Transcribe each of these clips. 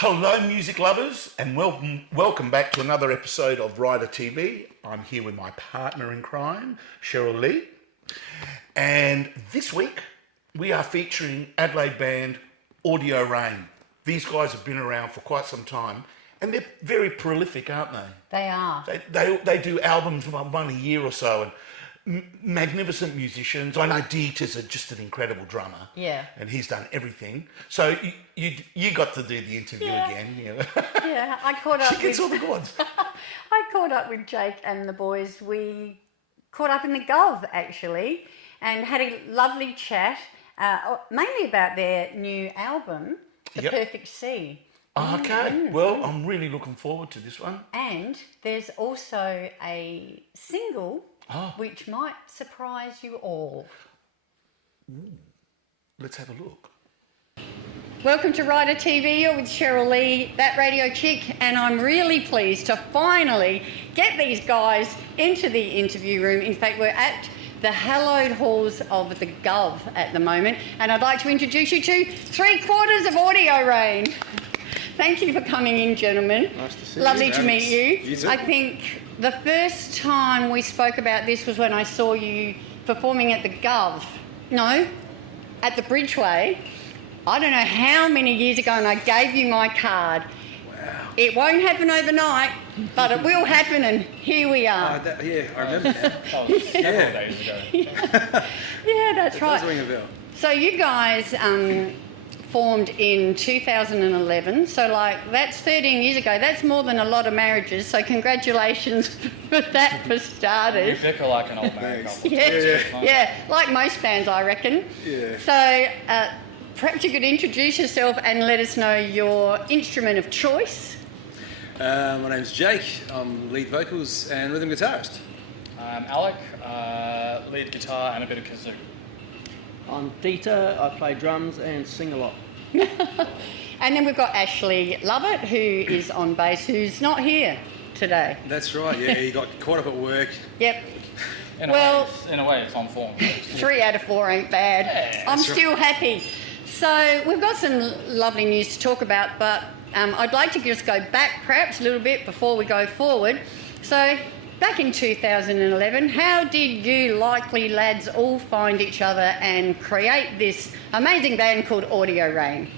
Hello music lovers and welcome back to another episode of Rider TV. I'm here with my partner in crime, Cheryl Lee. And this week we are featuring Adelaide band AudioReign. These guys have been around for quite some time and they're very prolific, aren't they? They are. They do albums one a year or so, and magnificent musicians. I know Dieter's just an incredible drummer. Yeah. And he's done everything. So you got to do the interview again. You know? Yeah, I caught up. She gets all the goods. I caught up with Jake and the boys. We caught up in the Gov actually, and had a lovely chat, mainly about their new album, The Perfect Sea. Okay. Well, I'm really looking forward to this one. And there's also a single which might surprise you all. Ooh. Let's have a look. Welcome to Rider TV. You're with Cheryl Lee, that radio chick, and I'm really pleased to finally get these guys into the interview room. In fact, we're at the hallowed halls of the Gov at the moment, and I'd like to introduce you to 3/4 of AudioReign. Thank you for coming in, gentlemen. Nice to see Lovely you. to meet you. You too. I think the first time we spoke about this was when I saw you performing at the Gov. No, at the Bridgeway. I don't know how many years ago, and I gave you my card. Wow. It won't happen overnight, but it will happen, and here we are. Yeah, I remember that. That was several days ago. Yeah, that's right. It does ring a bell. So you guys formed in 2011, so like that's 13 years ago. That's more than a lot of marriages, so congratulations for that for You starters. bicker like an old married couple. Yeah, like most bands, I reckon. Yeah. So perhaps you could introduce yourself and let us know your instrument of choice. My name's Jake. I'm lead vocals and rhythm guitarist. I'm Alec, lead guitar and a bit of kazoo. I'm Dieter, I play drums and sing a lot. And then we've got Ashley Lovett, who is on bass, who's not here today. That's right, yeah, he got caught up at work. Yep. In a way, it's on form. 3 out of 4 ain't bad. Yeah, I'm that's right. still happy. So we've got some lovely news to talk about, but I'd like to just go back perhaps a little bit before we go forward. So back in 2011, how did you likely lads all find each other and create this amazing band called AudioReign?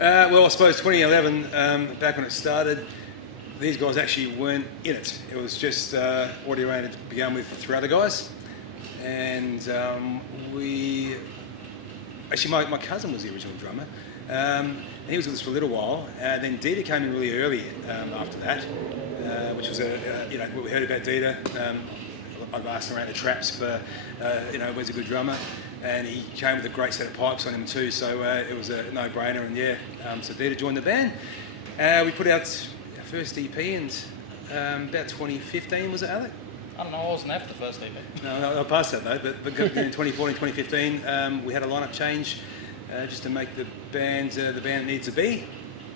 Well, I suppose 2011, back when it started, these guys actually weren't in it. It was just AudioReign had begun with 3 other guys. And actually my cousin was the original drummer. And he was with us for a little while. Then Dieter came in really early after that, which was what we heard about Dieter. I've asked him around the traps for, where's a good drummer, and he came with a great set of pipes on him too. So it was a no-brainer, and so Dieter joined the band. We put out our first EP in about 2015, was it, Alec? I don't know, I wasn't there for the first EP. No, I'll pass that though. But in 2014, 2015, we had a lineup change just to make the band it needs to be,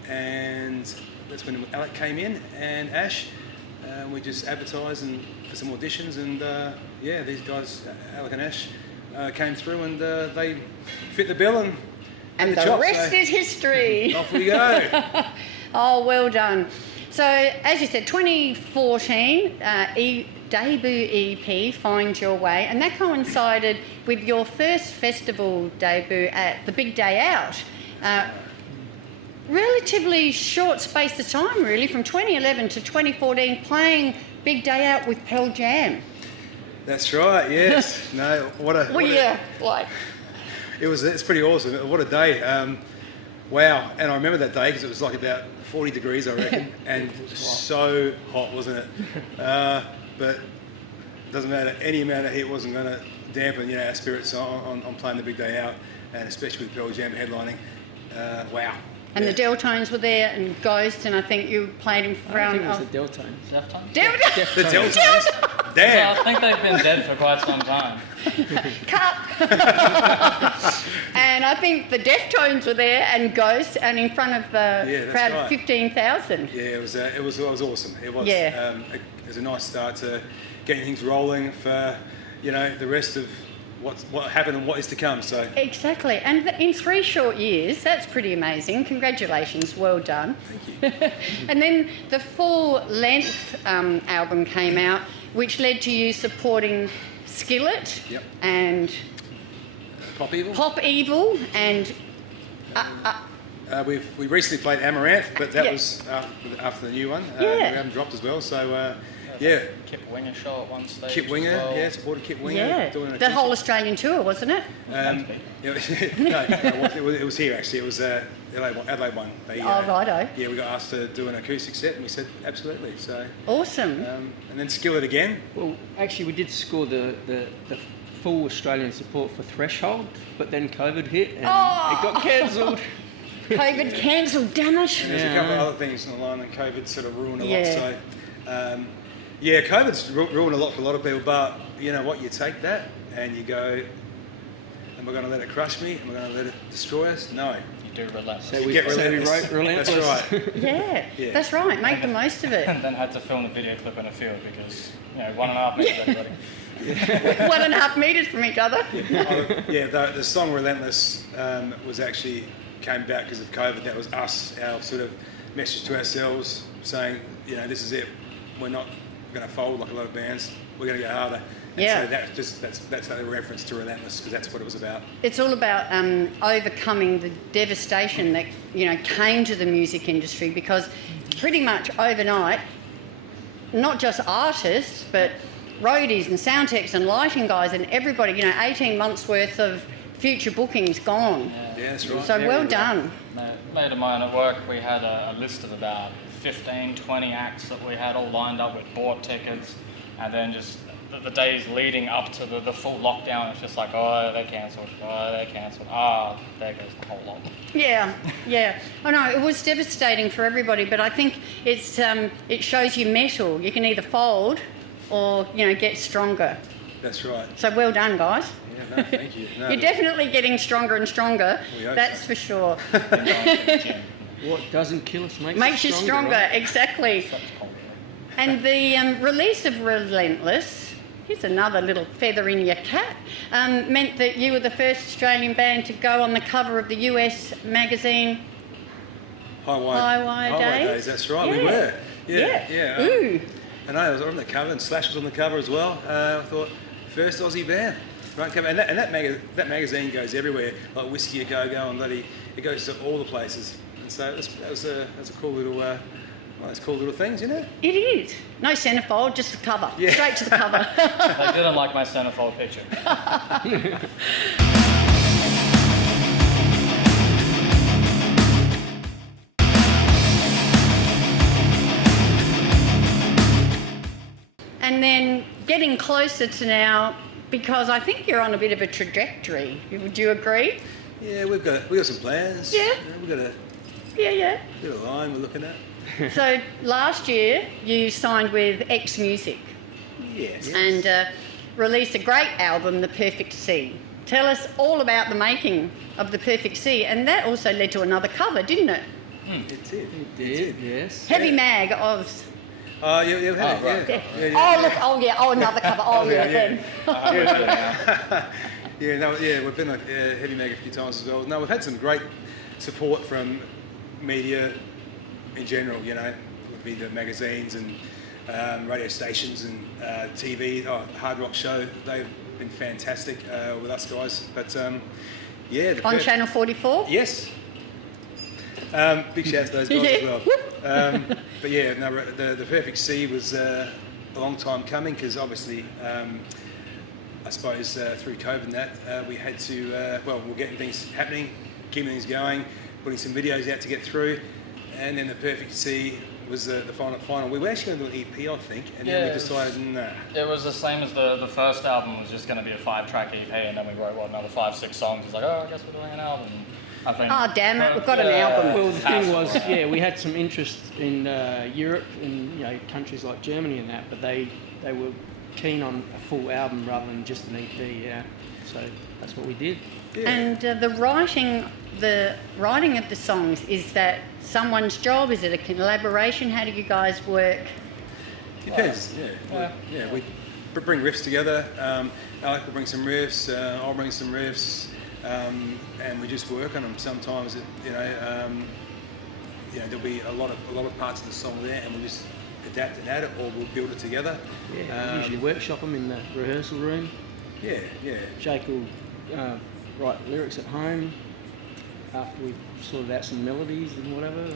and that's when Alec came in and Ash. We just advertised and for some auditions, and these guys, Alec and Ash, came through, and they fit the bill, and the chops, rest so is history. off we go. Oh, well done. So, as you said, 2014, debut EP, Find Your Way, and that coincided with your first festival debut at the Big Day Out. Relatively short space of time, really, from 2011 to 2014, playing Big Day Out with Pearl Jam. That's right. Yes. No. It's pretty awesome. What a day. Wow. And I remember that day because it was like about 40 degrees, I reckon, and so hot, wasn't it? But it doesn't matter. Any amount of heat wasn't going to dampen, our spirits on playing the Big Day Out, and especially with Pearl Jam headlining. Wow. And the Deltones were there, and Ghost, and I think you played in front I of... think it was the Deltones. Deltones? The Deltones? Damn. So I think they've been dead for quite some time. Cut! And I think the Deftones were there, and Ghost, and in front of a crowd of 15,000. Yeah, it was awesome. It was. Yeah. It was a nice start to getting things rolling for, the rest of what happened and what is to come. So Exactly. And in 3 short years, that's pretty amazing. Congratulations. Well done. thank you. And then the full-length album came out, which led to you supporting Skillet Yep. and Pop Evil. Pop Evil and... We recently played Amaranth, but that Yeah. was after the new one. Yeah. We haven't dropped as well. So yeah, Kip Winger show at one stage. Kip as Winger, well. yeah, supported Kip Winger. Yeah, doing an the whole acoustic. Australian tour, wasn't it? No, it was here actually. It was Adelaide one. They, Oh, righto. Yeah, we got asked to do an acoustic set, and we said absolutely. So, Awesome. and then Skillet again. Well, actually, we did score the full Australian support for Threshold, but then COVID hit and Oh! it got cancelled. COVID cancelled, damn it. And there's a couple of other things in the line, and COVID sort of ruined a lot. Yeah. So, yeah, COVID's ruined a lot for a lot of people. But you know what? You take that and you go, am I going to let it crush me? Am I going to let it destroy us? No. You do relentless. So we get wrote relentless. Relentless. That's right. Yeah, Yeah. that's right. Make the most of it. And then had to film the video clip in a field because, 1.5 meters everybody. 1.5 metres from each other. Yeah, the song Relentless was actually came about because of COVID. That was us, our sort of message to ourselves saying, this is it. We're not going to fold like a lot of bands. We're going to go harder. And Yeah. so that's a reference to Relentless because that's what it was about. It's all about overcoming the devastation that came to the music industry, because pretty much overnight, not just artists but roadies and sound techs and lighting guys and everybody, 18 months worth of future bookings gone. Yeah, that's right. So well done. Mate of mine at work, we had a list of about 15, 20 acts that we had all lined up with bought tickets, and then just the days leading up to the full lockdown, it's just like, oh, they cancelled, there goes the whole lot. Yeah. I know, it was devastating for everybody, but I think it shows you mettle. You can either fold or, get stronger. That's right. So well done, guys. Yeah, no, thank you. No, You're definitely getting stronger and stronger. We hope That's so. for sure. What doesn't kill us makes Makes you us stronger, right? exactly. And the release of Relentless, here's another little feather in your cap, meant that you were the first Australian band to go on the cover of the US magazine Highwire Days. That's right, we Yeah. were. Yeah. Ooh. I know, I was on the cover, and Slash was on the cover as well. I thought, first Aussie band. Right, and that magazine goes everywhere, like Whiskey A Go Go and bloody, it goes to all the places. And so that's a cool little, those cool little things, It is. No centerfold, just the cover. Yeah. Straight to the cover. They didn't like my centerfold picture. And then getting closer to now, because I think you're on a bit of a trajectory. Would you agree? Yeah, we got some plans. Yeah. We've got a Yeah. bit of a line we're looking at. So last year you signed with X Music Yes. and released a great album, The Perfect Sea. Tell us all about the making of The Perfect Sea, and that also led to another cover, didn't it? It did. It did, yes. Heavy Mag of... Oh, yeah, we had it, right. yeah. Oh, look, another cover. Oh, yeah, then. We've been like Heavy Mag a few times as well. No, we've had some great support from media in general, would be the magazines and radio stations and TV, Hard Rock Show. They've been fantastic with us guys. But On Channel 44? Yes. Big shout to those guys as well. But yeah, no, the Perfect Sea was a long time coming because obviously, I suppose through COVID and that, we had to, we're getting things happening, keeping things going, putting some videos out to get through, and then the Perfect Sea was the final. We were actually going to do an EP, I think, and then we decided, nah. It was the same as the first album was just going to be a 5-track EP, and then we wrote, another 5-6 songs. It's like, I guess we're doing an album. I think, Oh, damn it, we've got an album. Well, the thing was, we had some interest in Europe and countries like Germany and that, but they were keen on a full album rather than just an EP. Yeah, so that's what we did. Yeah. And the writing of the songs, is that someone's job? Is it a collaboration? How do you guys work? Depends. We bring riffs together. Alec will bring some riffs, I'll bring some riffs, and we just work on them. Sometimes, there'll be a lot of parts of the song there, and we'll just adapt and add it, or we'll build it together. Yeah, we usually workshop them in the rehearsal room. Yeah. Jake will write lyrics at home after we've sorted out some melodies and whatever.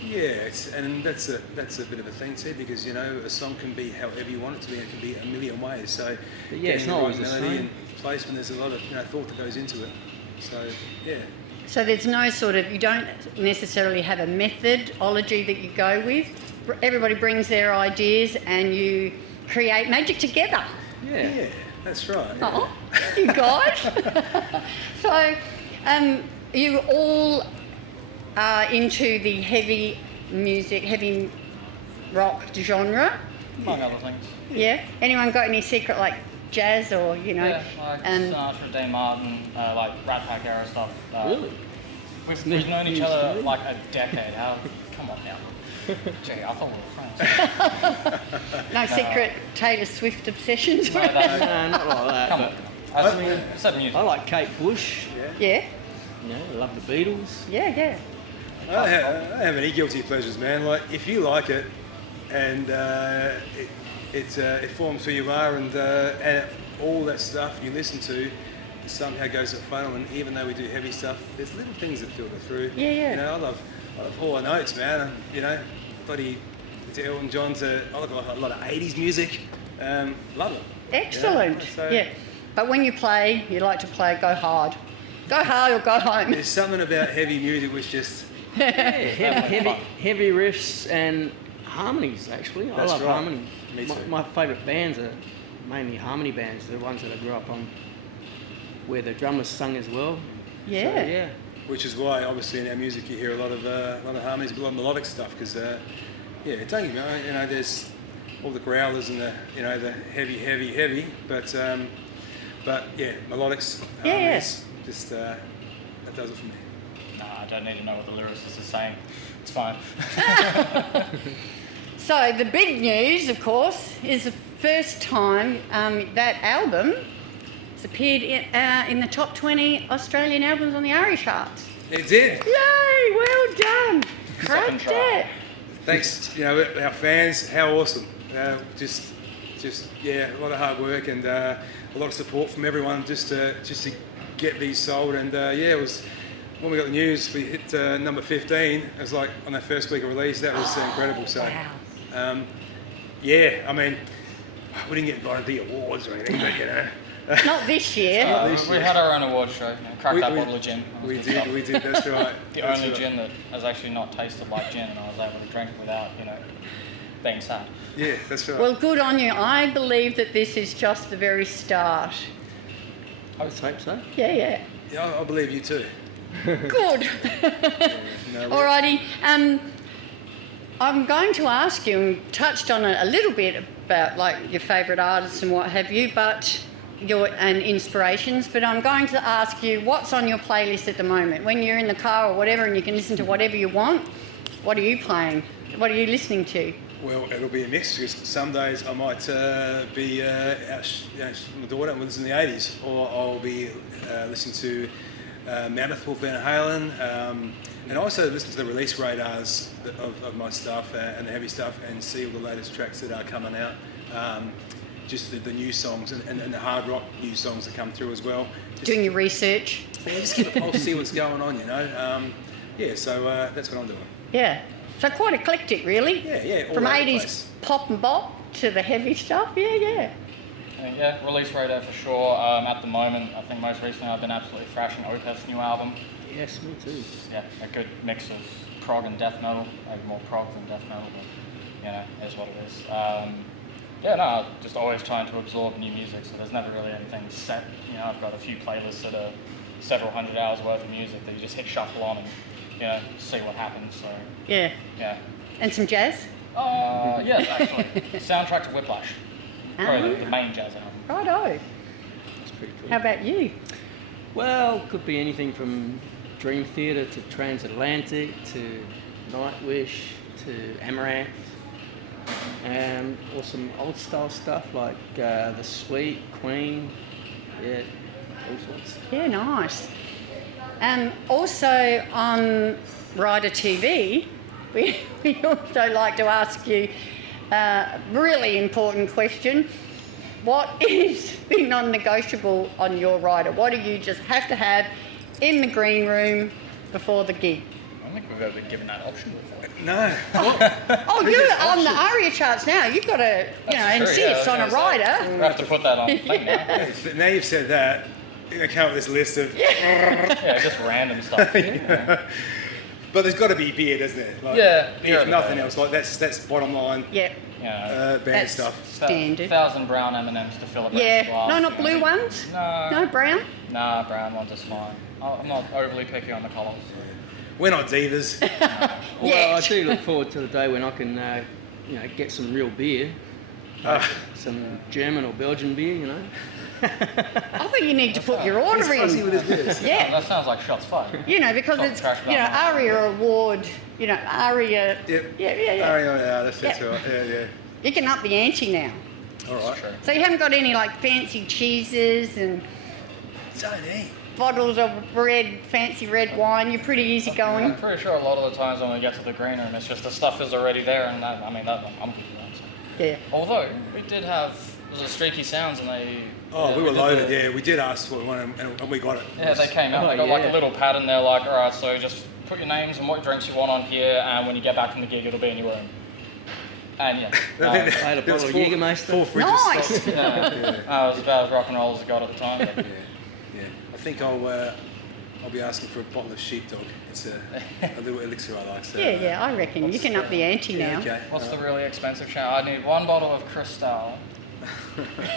Yeah, and that's a bit of a thing too, because a song can be however you want it to be, and it can be a million ways. So but yeah, it's not always the melody same. and placement. There's a lot of thought that goes into it. So yeah. So there's no sort of, you don't necessarily have a methodology that you go with. Everybody brings their ideas and you create magic together. Yeah, that's right. Yeah. Oh, you guys. So you all are into the heavy music, heavy rock genre? Among other things. Yeah? Anyone got any secret like jazz or, Yeah, like Sinatra, Dean Martin, like Rat Pack era stuff. really? We've known each other like a decade. Come on now. Gee, I thought we were friends. no secret Taylor Swift obsessions? No, that's, No, not like that. come on. But I said music. I like Kate Bush. Yeah? I love the Beatles. Yeah. I don't have any guilty pleasures, man. Like, if you like it, and it forms who you are, and all that stuff you listen to somehow goes at funnel. And even though we do heavy stuff, there's little things that filter through. Yeah. I love Hall & Oates, man. Bloody to Elton John to I like a lot of 80s music. Love it. Excellent. So- Yeah. But when you play, you like to play go hard. Go hard or go home. There's something about heavy music which just Heavy riffs and harmonies, actually. That's I love right. harmonies. Me too. My favourite bands are mainly harmony bands, the ones that I grew up on, where the drummers sung as well. Yeah. So, yeah. which is why obviously in our music you hear a lot of harmonies, a lot of melodic stuff, because don't get me wrong, there's all the growlers and the heavy, but yeah, melodics, harmonies, just that does it for me. Nah, I don't need to know what the lyricist is saying. It's fine. So the big news, of course, is the first time that album has appeared in the top 20 Australian albums on the ARI charts. It did. Yay! Well done. Second Cracked try. it. Thanks, our fans. How awesome! Just a lot of hard work and a lot of support from everyone just to get these sold. And it was when we got the news, we hit number 15. It was like on that first week of release. That was incredible. So, Wow. I mean, we didn't get invited to the awards or anything, but Not this year. this We year. had our own award show. Cracked that bottle of gin. That was We good did. stuff. We did. That's right. The That's only right. gin that has actually not tasted like gin, and I was able to drink without, being sad. Yeah, that's right. Well, good on you. I believe that this is just the very start. Let's hope so. Yeah. Yeah, I believe you too. Good. No, Alrighty. I'm going to ask you, and touched on it a little bit about like your favourite artists and what have you, and inspirations. But I'm going to ask you, what's on your playlist at the moment? When you're in the car or whatever, and you can listen to whatever you want. What are you playing? What are you listening to? Well, it'll be a mix, because some days I might be out, my daughter was in the 80s, or I'll be listening to Mammoth, Wolf Van Halen, and also listen to the release radars of my stuff and the heavy stuff, and see all the latest tracks that are coming out. Just the new songs and the hard rock new songs that come through as well. Doing your research. Just get a pulse, see what's going on, so that's what I'm doing. Yeah. So quite eclectic, really. Yeah, all From over the 80s place. pop and bop to the heavy stuff. Yeah. Yeah, release radar for sure. At the moment, I think most recently I've been absolutely thrashing Opeth's new album. Yes, me too. Yeah, a good mix of prog and death metal, maybe more prog than death metal, but it is what it is. I'm just always trying to absorb new music, so there's never really anything set. I've got a few playlists that are several hundred hours worth of music that you just hit shuffle on and, see what happens. So Yeah. And some jazz? Yes, actually. Soundtrack to Whiplash. Probably the main jazz album. Righto. That's pretty cool. How about you? Well, could be anything from Dream Theater to Transatlantic to Nightwish to Amaranth. or some old style stuff like the Sweet, Queen, yeah, all sorts. Yeah, nice. Also on Rider TV, we also like to ask you a really important question. What is the non-negotiable on your rider? What do you just have to have in the green room before the gig? I don't think we've ever been given that option before. No. Oh, you're on the ARIA charts now. You've got to, insist on a rider. We have to put that on the thing now. Yeah, now you've said that, you're going to come up with this list of... Yeah, just random stuff. But there's got to be beer, doesn't it? Like, Yeah, beer. If nothing else, like that's bottom line. Yeah. Yeah. Band That's stuff. standard. 1,000 brown M&Ms to fill up. Yeah. glass. No, not blue ones? No. No, brown? Nah, brown ones is fine. I'm not overly picky on the colours. We're not divas. Well, I do look forward to the day when I can, get some real beer, some German or Belgian beer, I think you need to put your order Fuzzy with in. his beers. Yeah. That sounds like shots fired. Because Top it's, trash bag. ARIA award, ARIA. Yep. Yeah. Yeah, that's Yep. right. Yeah. You can up the ante now. All right. True. So you haven't got any fancy cheeses and So neat. bottles of fancy red wine. You're pretty I'm easygoing. pretty sure a lot of the times when we get to the green room, it's just the stuff is already there, and I'm good with that. So. Yeah. Although we did have, was it Streaky Sounds, and they. Oh, we were did loaded. the- Yeah, we did ask for one, and we got it. Yeah, they came out. Oh, They got like yeah. a little pad, and they're like, all right, so just put your names and what drinks you want on here, and when you get back from the gig, it'll be in your room. And yeah, I had a There was bottle of Jägermeister. Four fridges Nice. stocked. I was about as rock and roll as it got at the time. But Yeah. I think I'll be asking for a bottle of sheepdog. It's a little elixir I like. So, Yeah, I reckon. You can up the ante now. Okay. what's the really expensive shower? I need 1 bottle of Cristal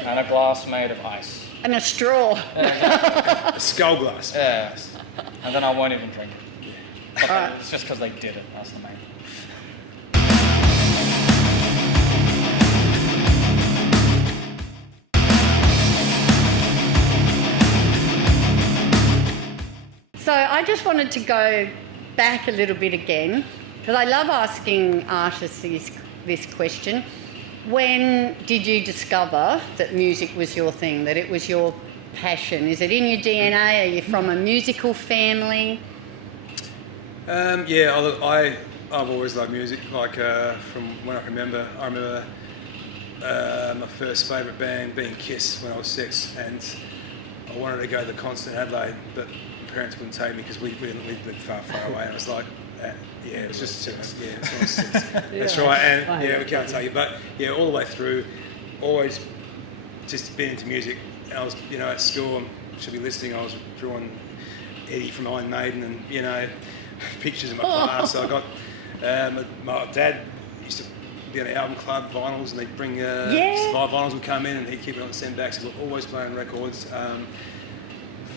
and a glass made of ice. And a straw. A skull glass. Yeah, and then I won't even drink it. But Alright. it's just because they did it. That's the main. So I just wanted to go back a little bit again, because I love asking artists this question. When did you discover that music was your thing, that it was your passion? Is it in your DNA? Are you from a musical family? Yeah, I've always loved music. Like from when I remember. I remember my first favourite band being Kiss when I was 6, and I wanted to go to the concert in Adelaide, but my parents wouldn't take me because we lived far away, and I was like, yeah, it was just 6. Yeah, it's when I was 6. That's right, and yeah, we can't tell you, but yeah, all the way through, always just been into music. And I was, at school, I should be listening. I was drawing Eddie from Iron Maiden, and pictures in my class. So I got my dad used to be on an album club, vinyls, and they'd bring five vinyls would come in, and he'd keep it on the send back. So we're always playing records.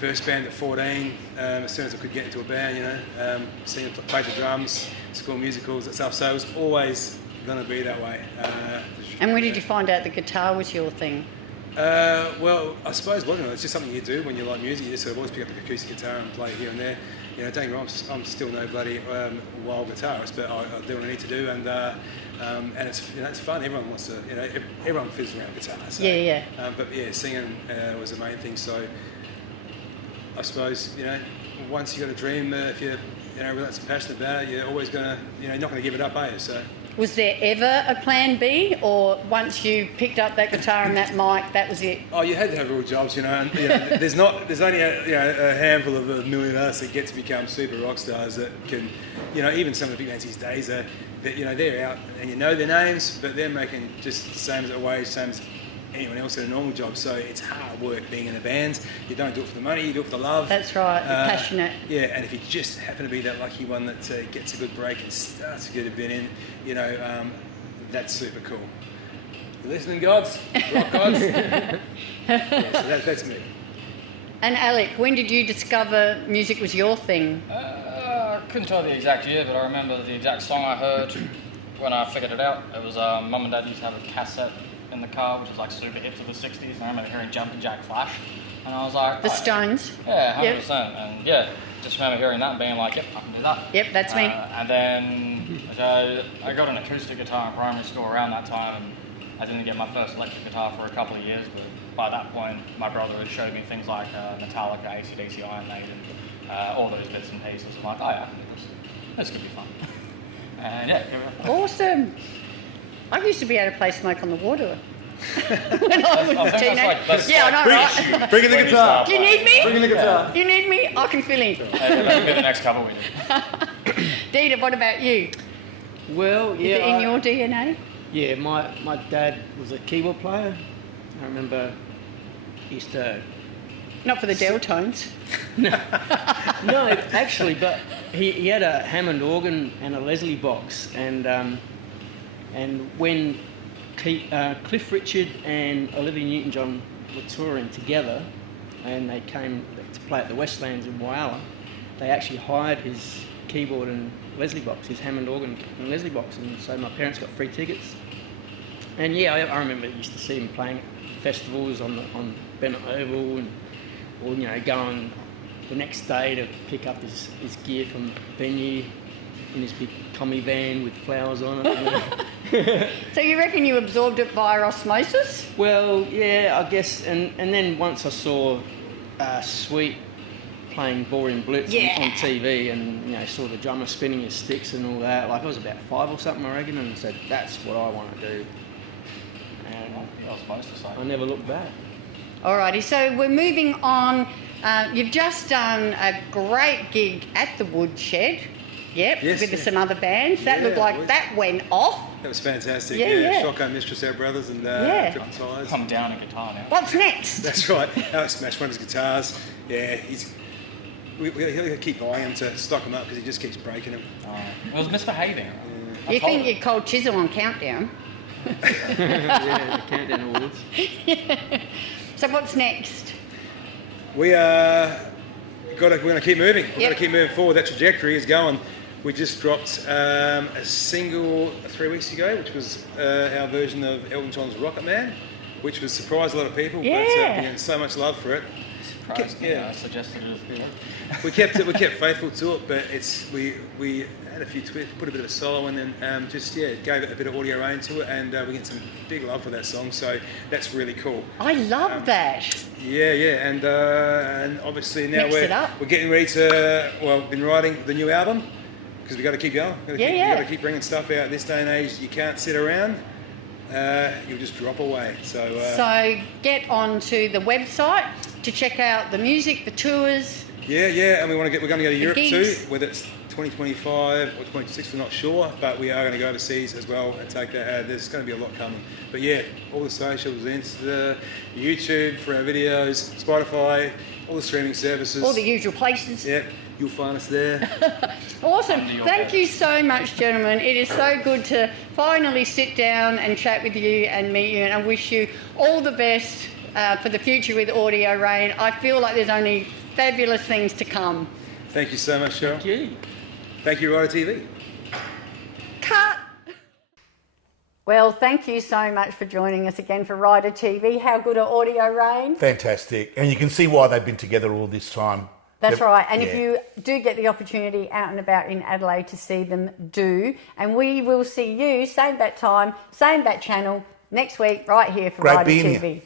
First band at 14. As soon as I could get into a band, sing, play the drums, school musicals and stuff. So it was always going to be that way. And when did you find out the guitar was your thing? Well, I suppose it's just something you do when you like music. You just sort of always pick up an acoustic guitar and play here and there. Don't get me wrong, I'm still no bloody wild guitarist, but I do what I need to do, and it's it's fun. Everyone wants to, everyone feels around guitar. So, Yeah. But yeah, singing was the main thing. So I suppose once you got a dream, if you're really passionate about it, you're always gonna you're not gonna give it up, are you? So. Was there ever a plan B, or once you picked up that guitar and that mic, that was it? Oh, you had to have real jobs, And there's only a handful of millionaires that get to become super rock stars that can, even some of the big bands these days are, they're out and you know their names, but they're making just the same as a wage, same as anyone else in a normal job. So it's hard work being in a band. You don't do it for the money, you do it for the love. That's right, you're passionate. Yeah, and if you just happen to be that lucky one that gets a good break and starts to get a bit in, that's super cool. You listening, gods? Rock gods? So that's me. And Alec, when did you discover music was your thing? I couldn't tell the exact year, but I remember the exact song I heard when I figured it out. It was Mum and Dad used to have a cassette in the car, which is like super hits of the 60s. And I remember hearing Jumpin' Jack Flash, and I was like, The Stones? Yeah, 100%. Yep. And yeah, just remember hearing that and being like, yep, I can do that. Yep, that's me. And then I got an acoustic guitar in primary school around that time, and I didn't get my first electric guitar for a couple of years, but by that point, my brother had showed me things like Metallica, AC/DC, Iron Maiden, all those bits and pieces. I'm like, oh yeah, this could be fun. And yeah, Awesome. I used to be able to play Smoke on the Water when I was a teenager. Yeah, I know, right? Bring in the guitar. Do you need me? Bring in the guitar. Do you need me? I can fill in. That'll be the next cover we do. Dita, what about you? Well, Is yeah. it in your DNA? Yeah, my dad was a keyboard player. I remember he used to... Not for the Deltones. No, actually, but he had a Hammond organ and a Leslie box, and when Cliff Richard and Olivia Newton-John were touring together, and they came to play at the Westlands in Whyalla, they actually hired his keyboard and Leslie box, his Hammond organ and Leslie box, and so my parents got free tickets. And yeah, I remember used to see him playing at festivals on Bennett Oval, and or going the next day to pick up his gear from the venue in his big Tommy van with flowers on it. So you reckon you absorbed it via osmosis? Well, yeah, I guess, and then once I saw Sweet playing Boring Blitz on TV, and saw the drummer spinning his sticks and all that, like I was about 5 or something, I reckon, and said, that's what I want to do. And I never looked back. Alrighty, so we're moving on. You've just done a great gig at the Woodshed. Yep, Yes, with yeah. some other bands. That Yeah, looked like it was. that went off. That was fantastic. Yeah. Shotgun Mistress, our brothers, and Triple Ties. I'm down a guitar now. What's next? That's right. Alex smashed one of his guitars. Yeah, we gotta keep buying him to stock him up because he just keeps breaking them. It was misbehaving. You think you're Cold Chisel on Countdown? Yeah, the Countdown Awards. So what's next? We're going to keep moving. We've got Yep. to keep moving forward. That trajectory is going. We just dropped a single 3 weeks ago, which was our version of Elton John's Rocket Man, which was surprised a lot of people. But Yeah. getting so much love for it. Surprised me, Yeah. I suggested it as good. We kept faithful to it, but we had a few twists, put a bit of a solo, and then gave it a bit of AudioReign to it, and we get some big love for that song. So that's really cool. I love that. Yeah, and obviously now Mix it up. we're getting ready to been writing the new album because we got to keep going. We got to keep bringing stuff out. This day and age, you can't sit around. You'll just drop away. So get onto the website to check out the music, the tours. Yeah, and we're going to go to Europe too, gigs. whether it's 2025 or 26, we're not sure, but we are going to go overseas as well and take that. There's going to be a lot coming. But yeah, all the socials, Insta, YouTube for our videos, Spotify, all the streaming services. All the usual places. Yeah, you'll find us there. Awesome. Thank you so much, gentlemen. It is so good to finally sit down and chat with you and meet you, and I wish you all the best for the future with AudioReign. I feel like there's only fabulous things to come. Thank you so much, Cheryl. Thank you. Thank you, Rider TV. Cut! Well, thank you so much for joining us again for Rider TV. How good are AudioReign? Fantastic. And you can see why they've been together all this time. That's They've- right. And if yeah. you do get the opportunity out and about in Adelaide to see them, do. And we will see you, same bat time, same bat channel, next week, right here for Great Rider being TV. here.